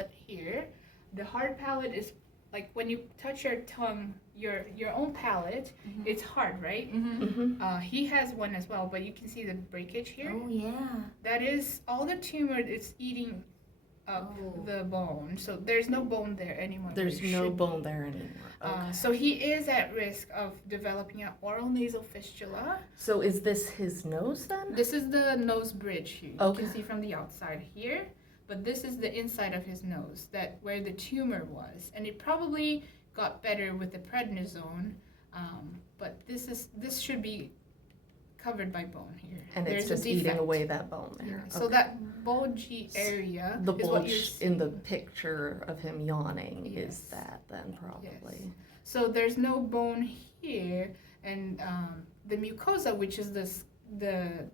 palate here. The hard palate is like when you touch your tongue, your own palate, it's hard, right? He has one as well, but you can see the breakage here. Oh yeah. That is all the tumor is eating up the bone, so there's no bone there anymore. There's no bone there anymore. Okay. So he is at risk of developing an oral nasal fistula. So is this his nose then? This is the nose bridge here. You Okay. can see from the outside here, but this is the inside of his nose, that where the tumor was, and it probably got better with the prednisone, but this should be covered by bone here. And There's it's a just eating defect. away that bone there. So Okay. that bulgy area The is what you're bulge in the seeing. picture of him yawning is Yes. that then probably. So there's no bone here, and the mucosa, which is the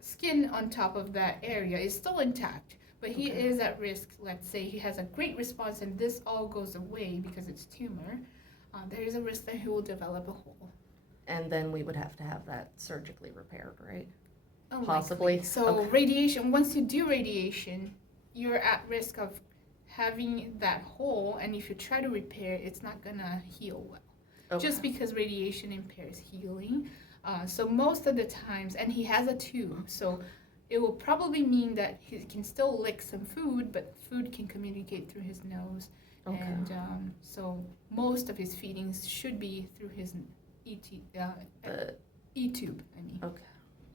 skin on top of that area, is still intact. But he Okay. is at risk. Let's say he has a great response, and this all goes away because it's tumor. There is a risk that he will develop a hole. And then we would have to have that surgically repaired, right? Unlikely. Possibly. So Okay. radiation. Once you do radiation, you're at risk of having that hole, and if you try to repair it, it's not gonna heal well. Okay. Just because radiation impairs healing. So most of the times, and he has a tube, so it will probably mean that he can still lick some food, but food can communicate through his nose. Okay. And so most of his feedings should be through his E-tube, I mean. Okay.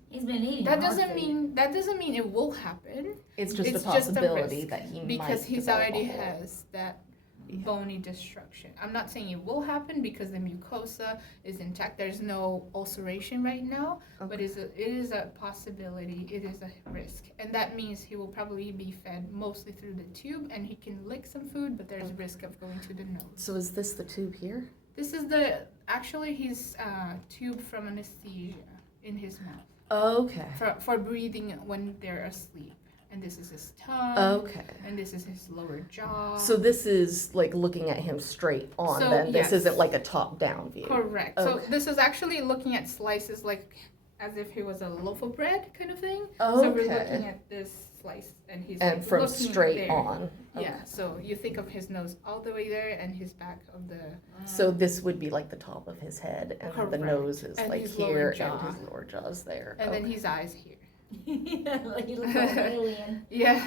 He's been eating. That hard doesn't food. mean it will happen, It's just It's a just a possibility risk, that he because might he's develop a already hole. has that Yeah. bony destruction. I'm not saying it will happen because the mucosa is intact. There's no ulceration right now, but Okay. it is a possibility. It is a risk, and that means he will probably be fed mostly through the tube, and he can lick some food, but there's risk of going to the nose. So is this the tube here? This is actually his tube from anesthesia in his mouth Okay. for breathing when they're asleep, and this is his tongue. Okay. And this is his lower jaw. So this is like looking at him straight on So, then. This yes. isn't like a top down view. Correct. So Okay. this is actually looking at slices like as if he was a loaf of bread kind of thing. Okay. So we're looking at this slice, and he's And like from looking straight there. on. Yeah. So you think of his nose all the way there, and his back of the. So this would be like the top of his head, and Correct. the nose is And like his lower here, jaw. and his lower jaw's there. And then Okay. his eyes here. Like you look like an alien. Yeah.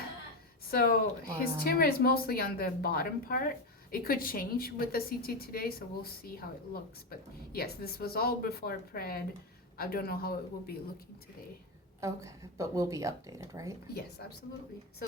So his Wow. tumor is mostly on the bottom part. It could change with the CT today, so we'll see how it looks. But yes, this was all before pred. I don't know how it will be looking today. Okay, but we'll be updated, right? Yes, absolutely. So